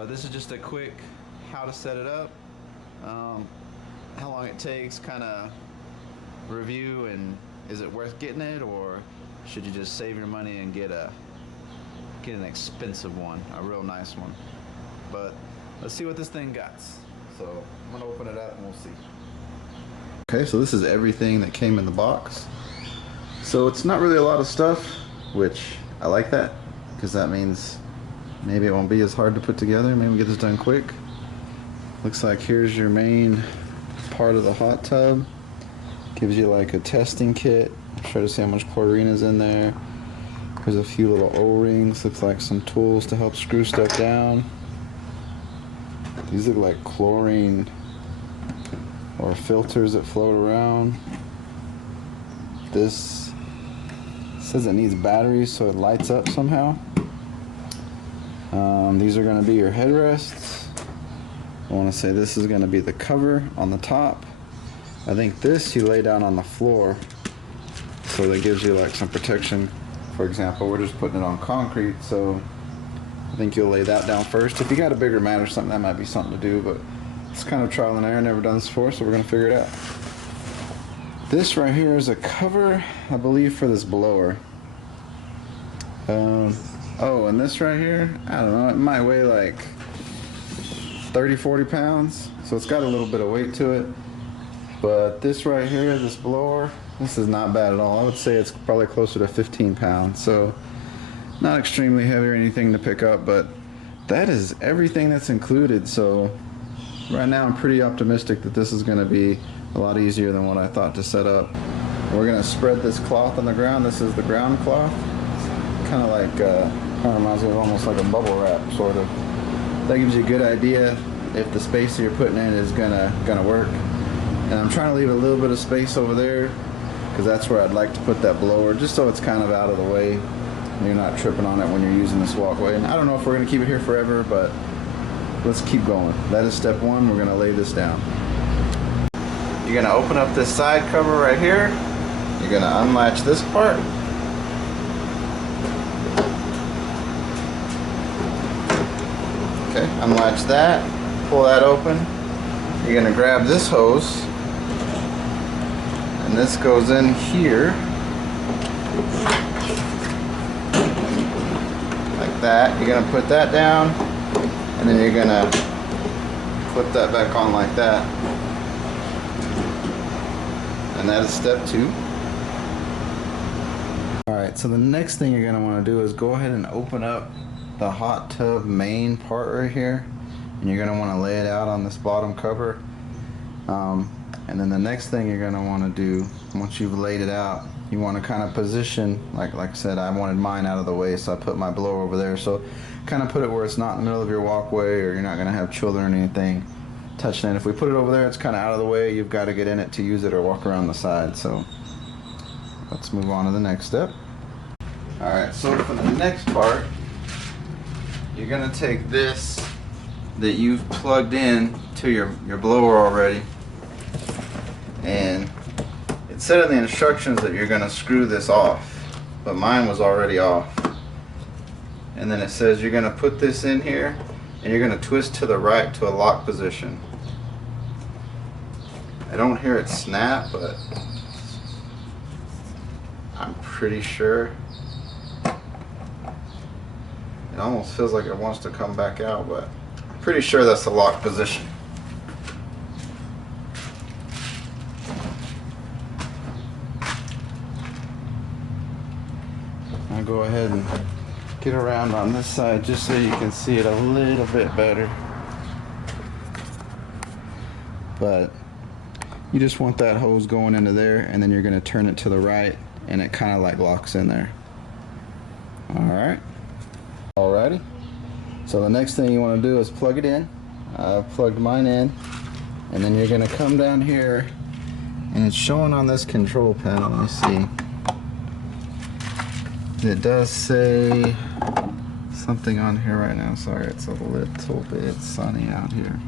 But this is just a quick how to set it up, how long it takes, kind of review, and is it worth getting it, or should you just save your money and get an expensive one, a real nice one. But let's see what this thing got. So I'm gonna open it up and we'll see. Okay, so this is everything that came in the box. So it's not really a lot of stuff, which I like that, because that means maybe it won't be as hard to put together. Maybe we get this done quick. Looks like here's your main part of the hot tub. Gives you like a testing kit. Try to see how much chlorine is in there. There's a few little O-rings. Looks like some tools to help screw stuff down. These look like chlorine or filters that float around. This says it needs batteries so it lights up somehow. These are going to be your headrests. I want to say this is going to be the cover on the top. I think this you lay down on the floor, so that gives you like some protection. For example, we're just putting it on concrete, so I think you'll lay that down first. If you got a bigger mat or something, that might be something to do, but it's kind of trial and error. Never done this before, so we're going to figure it out. This right here is a cover, I believe, for this blower. Oh, and this right here, I don't know, it might weigh like 30-40 pounds, so it's got a little bit of weight to it. But this right here, this blower, this is not bad at all. I would say it's probably closer to 15 pounds, so not extremely heavy or anything to pick up, but that is everything that's included. So right now I'm pretty optimistic that this is going to be a lot easier than what I thought to set up. We're going to spread this cloth on the ground. This is the ground cloth. Kind of like, kind of reminds me of almost like a bubble wrap, sort of. That gives you a good idea if the space that you're putting in is gonna work. And I'm trying to leave a little bit of space over there, because that's where I'd like to put that blower, just so it's kind of out of the way and you're not tripping on it when you're using this walkway. And I don't know if we're going to keep it here forever, but let's keep going. That is step one. We're going to lay this down. You're going to open up this side cover right here. You're going to unlatch this part. Okay, unlatch that, pull that open. You're going to grab this hose, and this goes in here like that. You're going to put that down, and then you're going to flip that back on like that. And that is step two. Alright, so the next thing you're going to want to do is go ahead and open up the hot tub main part right here, and you're going to want to lay it out on this bottom cover. And then the next thing you're going to want to do, once you've laid it out, you want to kind of position, like I said, I wanted mine out of the way, so I put my blower over there. So kind of put it where it's not in the middle of your walkway, or you're not going to have children or anything touching it. If we put it over there, it's kind of out of the way. You've got to get in it to use it or walk around the side. So let's move on to the next step. Alright, so for the next part, you're going to take this that you've plugged in to your blower already, and it said in the instructions that you're going to screw this off, but mine was already off. And then it says you're going to put this in here and you're going to twist to the right to a lock position. I don't hear it snap, but I'm pretty sure. It almost feels like it wants to come back out, but I'm pretty sure that's the lock position. I'll go ahead and get around on this side just so you can see it a little bit better. But you just want that hose going into there, and then you're going to turn it to the right, and it kind of like locks in there. Alrighty. So the next thing you want to do is plug it in. I plugged mine in, and then you're going to come down here, and it's showing on this control panel. Let me see. It does say something on here right now. Sorry, it's a little bit sunny out here.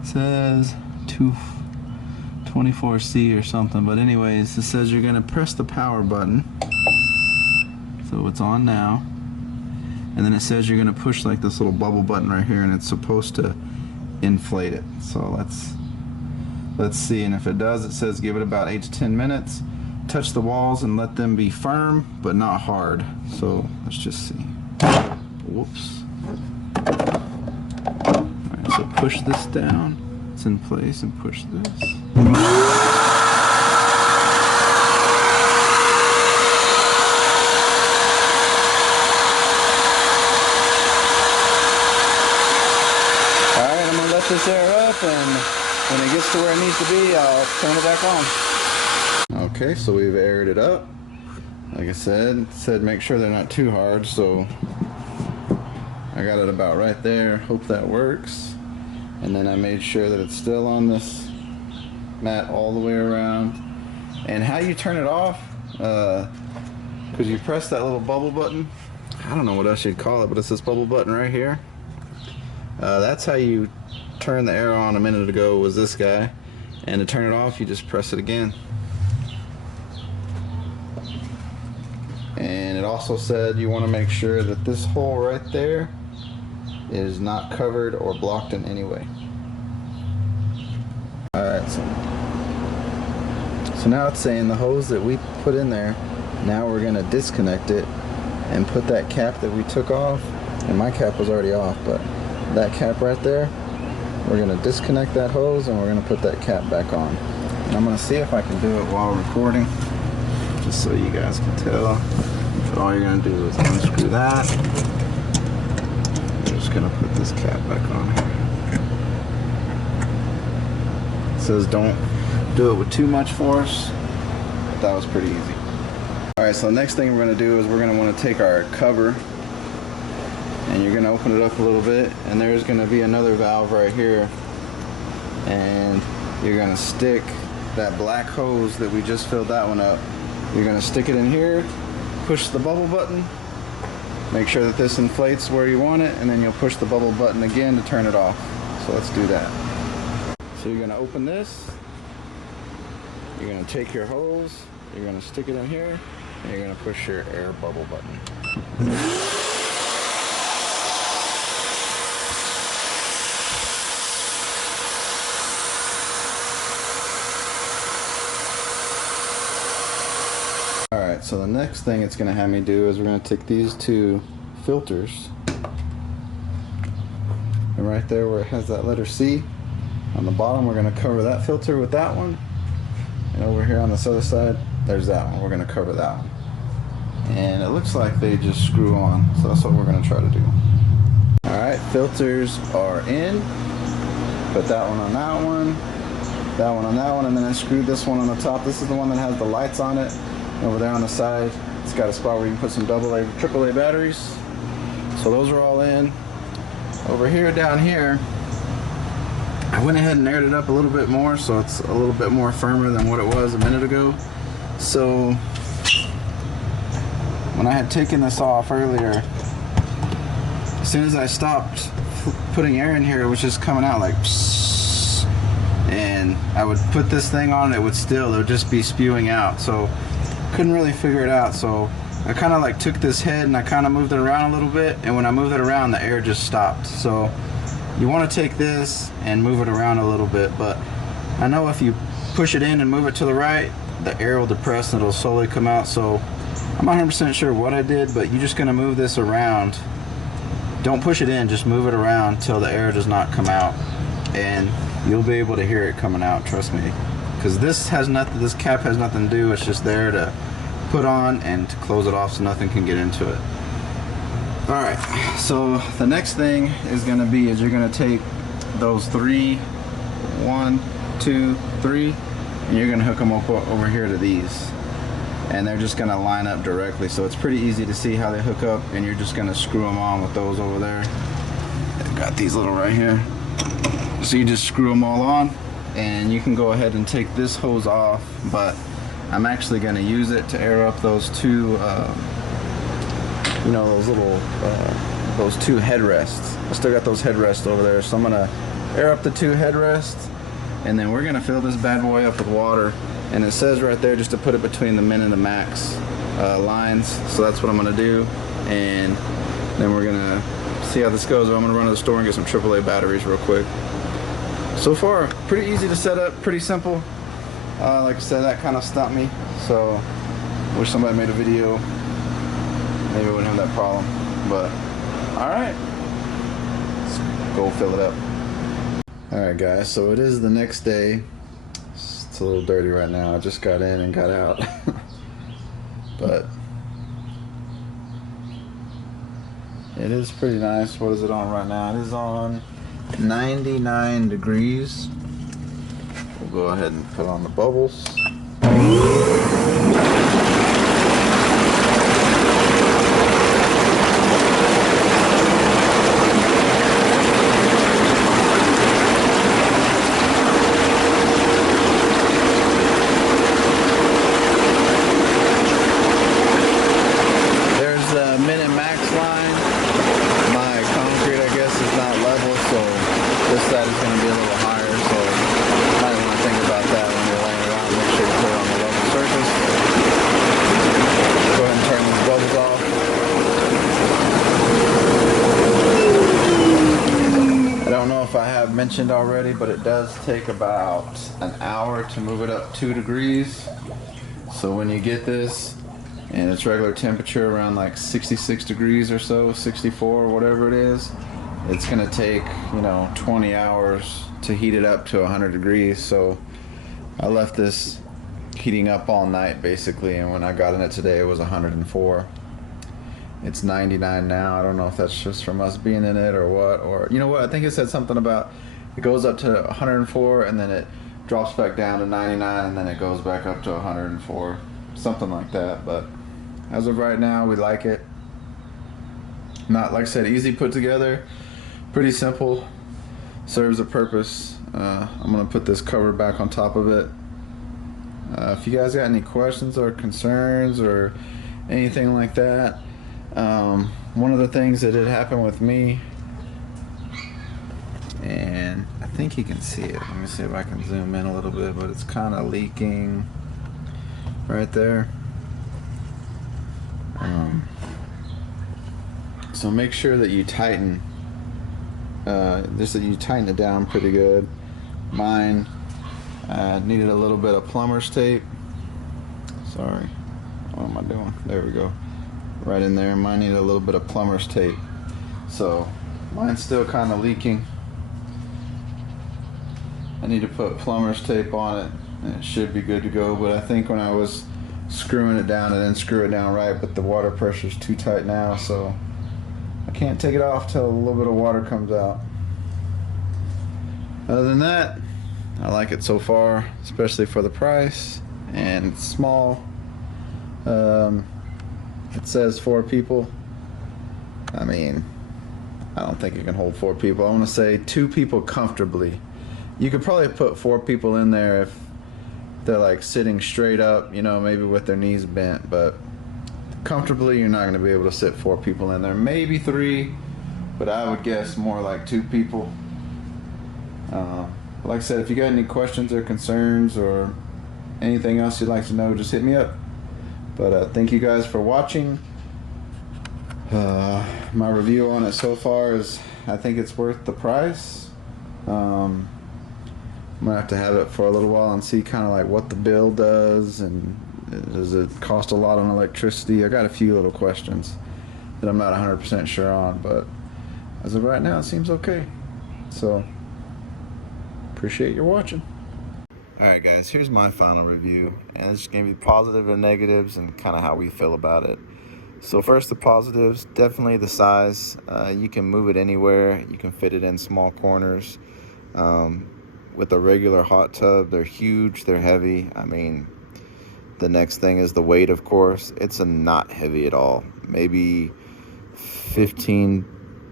It says 224C or something, but anyways, it says you're going to press the power button. So it's on now. and then it says you're gonna push like this little bubble button right here, and it's supposed to inflate it. So let's see, and if it does, it says give it about 8 to 10 minutes. Touch the walls and let them be firm but not hard. So let's just see. Whoops. Alright, so push this down. It's in place, and push this. Alright, I'm gonna let this air up, and when it gets to where it needs to be, I'll turn it back on. Okay, so we've aired it up. Like I said, it said make sure they're not too hard, so I got it about right there. Hope that works. And then I made sure that it's still on this mat all the way around. And how you turn it off, because you press that little bubble button. I don't know what else you'd call it, but it's this bubble button right here. That's how you turn the air on. A minute ago was this guy. And to turn it off, you just press it again. And it also said you want to make sure that this hole right there is not covered or blocked in any way. Alright, so now it's saying the hose that we put in there, now we're going to disconnect it and put that cap that we took off, and my cap was already off, but that cap right there, we're going to disconnect that hose and we're going to put that cap back on. And I'm going to see if I can do it while recording, just so you guys can tell. So all you're going to do is unscrew that. I'm just going to put this cap back on here. It says don't do it with too much force, but that was pretty easy. Alright, so the next thing we're going to do is we're going to want to take our cover, and you're going to open it up a little bit, and there's going to be another valve right here, and you're going to stick that black hose that we just filled that one up. You're going to stick it in here, push the bubble button, make sure that this inflates where you want it, and then you'll push the bubble button again to turn it off. So let's do that. So you're going to open this, you're going to take your hose, you're going to stick it in here, and you're going to push your air bubble button. Alright, so the next thing it's going to have me do is we're going to take these two filters, and right there where it has that letter C on the bottom, we're going to cover that filter with that one, and over here on this other side, there's that one. We're going to cover that one. And it looks like they just screw on, so that's what we're going to try to do. Alright, filters are in. Put that one on that one, that one on that one, and then I screwed this one on the top. This is the one that has the lights on it. Over there on the side, it's got a spot where you can put some AA, AAA batteries. So those are all in. Over here, down here, I went ahead and aired it up a little bit more, so it's a little bit more firmer than what it was a minute ago. So when I had taken this off earlier, as soon as I stopped putting air in here, it was just coming out like psst, and I would put this thing on, it would just be spewing out. So couldn't really figure it out, so I kind of like took this head and I kind of moved it around a little bit, and when I moved it around, the air just stopped. So you want to take this and move it around a little bit, but I know if you push it in and move it to the right, the air will depress and it'll slowly come out. So I'm not 100% sure what I did, but you're just going to move this around. Don't push it in, just move it around till the air does not come out, and you'll be able to hear it coming out, trust me. Because this cap has nothing to do, it's just there to put on and to close it off so nothing can get into it. Alright, so the next thing is going to be you're going to take those 1, 2, 3, and you're going to hook them up over here to these. And they're just going to line up directly, so it's pretty easy to see how they hook up, and you're just going to screw them on with those over there. I've got these little right here. So you just screw them all on, and you can go ahead and take this hose off, but I'm actually going to use it to air up those two, you know, those two headrests. I still got those headrests over there, so I'm going to air up the two headrests, and then we're going to fill this bad boy up with water. And it says right there just to put it between the min and the max lines, so that's what I'm going to do. And Then we're gonna see how this goes. I'm gonna run to the store and get some AAA batteries real quick. So far, pretty easy to set up, pretty simple. Like I said, that kind of stumped me. So, wish somebody made a video. Maybe I wouldn't have that problem. But, alright. Let's go fill it up. Alright guys, so it is the next day. It's a little dirty right now. I just got in and got out. But it is pretty nice. What is it on right now? It is on 99 degrees. We'll go ahead and put on the bubbles. Mentioned already, but it does take about an hour to move it up 2 degrees. So when you get this and it's regular temperature around like 66 degrees or so, 64 or whatever it is, it's gonna take, you know, 20 hours to heat it up to 100 degrees. So I left this heating up all night basically, and when I got in it today it was 104. It's 99 now. I don't know if that's just from us being in it or what, or you know what, I think it said something about it goes up to 104 and then it drops back down to 99 and then it goes back up to 104, something like that. But as of right now, we like it. Not, like I said, easy put together, pretty simple, serves a purpose. I'm gonna put this cover back on top of it. If you guys got any questions or concerns or anything like that, one of the things that did happen with me, and I think you can see it. Let me see if I can zoom in a little bit, but it's kind of leaking right there. So make sure that you tighten, just that you tighten it down pretty good. Mine needed a little bit of plumber's tape. Sorry, what am I doing? There we go. Right in there. Mine needed a little bit of plumber's tape. So mine's still kind of leaking. I need to put plumber's tape on it and it should be good to go, but I think when I was screwing it down, I didn't screw it down right, but the water pressure's too tight now, so I can't take it off till a little bit of water comes out. Other than that, I like it so far, especially for the price, and it's small. It says 4 people. I mean, I don't think it can hold 4 people. I want to say 2 people comfortably. You could probably put 4 people in there if they're like sitting straight up, you know, maybe with their knees bent, but comfortably you're not going to be able to sit 4 people in there. Maybe 3, but I would guess more like 2 people. Like I said, if you got any questions or concerns or anything else you'd like to know, just hit me up. But thank you guys for watching. My review on it so far is, I think it's worth the price. I'm gonna have to have it for a little while and see kind of like what the bill does, and does it cost a lot on electricity. I got a few little questions that I'm not 100% sure on, but as of right now it seems okay. So appreciate your watching. Alright guys, here's my final review, and it's going to be positive and negatives and kind of how we feel about it. So first, the positives, definitely the size. You can move it anywhere, you can fit it in small corners. With a regular hot tub, they're huge, they're heavy. I mean, the next thing is the weight, of course. It's not heavy at all. Maybe 15,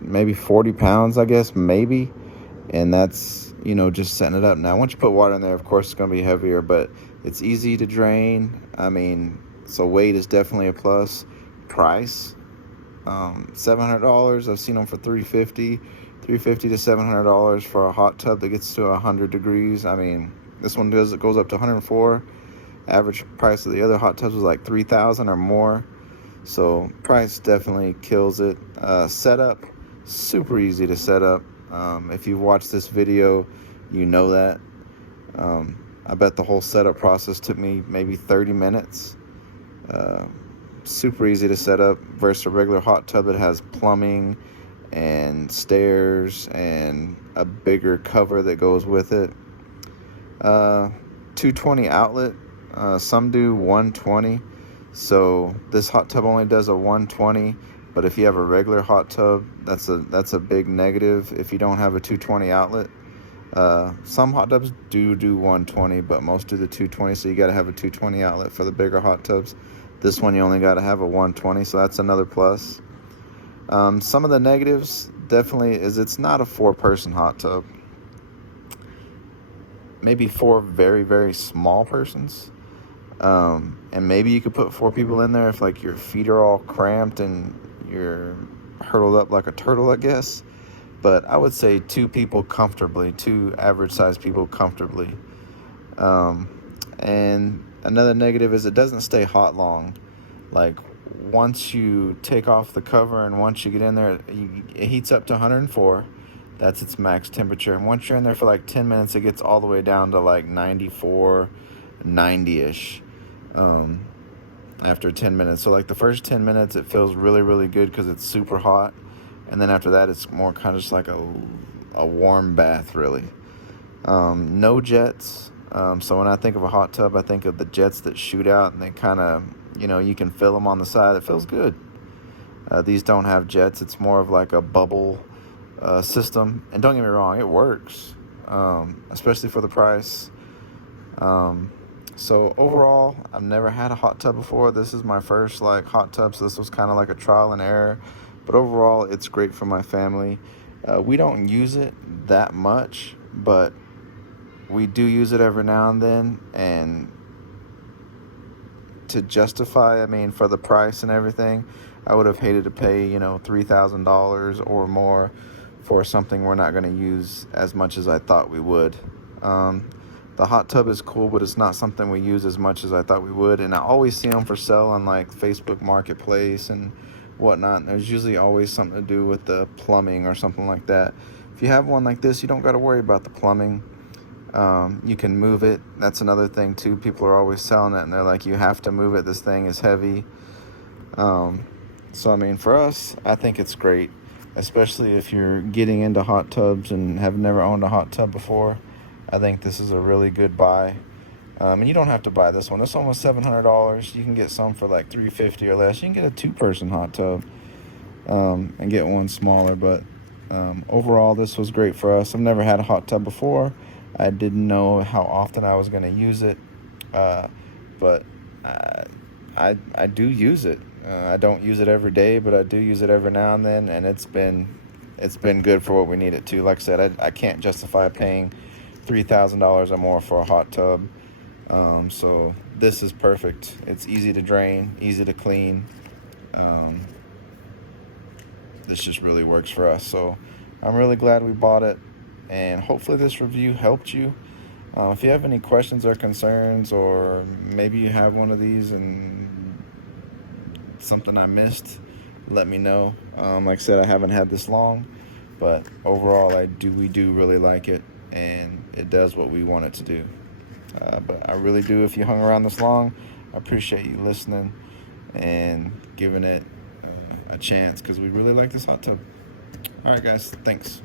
maybe 40 pounds, I guess, maybe. And that's, you know, just setting it up. Now, once you put water in there, of course, it's going to be heavier, but it's easy to drain. I mean, so weight is definitely a plus. Price, $700. I've seen them for $350 to $700 for a hot tub that gets to 100 degrees. I mean, this one goes up to 104. Average price of the other hot tubs was like $3,000 or more. So price definitely kills it. Setup, super easy to set up. If you've watched this video, you know that. I bet the whole setup process took me maybe 30 minutes. Super easy to set up versus a regular hot tub that has plumbing and stairs and a bigger cover that goes with it. 220 outlet. Some do 120. So this hot tub only does a 120, but if you have a regular hot tub, that's a big negative if you don't have a 220 outlet. Some hot tubs do 120, but most do the 220, so you got to have a 220 outlet for the bigger hot tubs. This one you only got to have a 120, so that's another plus. Some of the negatives definitely is it's not a 4-person hot tub. Maybe 4 very, very small persons. And maybe you could put 4 people in there if like your feet are all cramped and you're hurtled up like a turtle, I guess. But I would say 2 people comfortably, 2 average sized people comfortably. And another negative is it doesn't stay hot long. Like once you take off the cover and once you get in there, it heats up to 104. That's its max temperature. And once you're in there for like 10 minutes, it gets all the way down to like 94, 90-ish. After 10 minutes. So like the first 10 minutes, it feels really, really good because it's super hot. And then after that, it's more kind of just like a warm bath, really. No jets. So when I think of a hot tub, I think of the jets that shoot out and they kind of, you can feel them on the side. It feels good. These don't have jets. It's more of like a bubble system. And don't get me wrong, it works, especially for the price. So overall, I've never had a hot tub before. This is my first like hot tub, so this was kind of like a trial and error. But overall, it's great for my family. We don't use it that much, but we do use it every now and then. And to justify, for the price and everything, I would have hated to pay, $3,000 or more for something we're not going to use as much as I thought we would. The hot tub is cool, but it's not something we use as much as I thought we would. And I always see them for sale on like Facebook Marketplace and whatnot. And there's usually always something to do with the plumbing or something like that. If you have one like this, you don't got to worry about the plumbing. You can move it. That's another thing too. People are always selling it and they're like, you have to move it. This thing is heavy. So for us, I think it's great, especially if you're getting into hot tubs and have never owned a hot tub before. I think this is a really good buy. And you don't have to buy this one. This one was $700. You can get some for like $350 or less. You can get a 2-person hot tub and get one smaller. But overall, this was great for us. I've never had a hot tub before. I didn't know how often I was going to use it. But I do use it. I don't use it every day, but I do use it every now and then. And it's been good for what we need it to. Like I said, I can't justify paying $3,000 or more for a hot tub. So this is perfect. It's easy to drain, easy to clean. This just really works for us. So I'm really glad we bought it, and hopefully this review helped you. If you have any questions or concerns, or maybe you have one of these and something I missed, let me know. Like I said, I haven't had this long, but overall we do really like it, and it does what we want it to do. But I really do, if you hung around this long, I appreciate you listening and giving it a chance, because we really like this hot tub. All right, guys, thanks.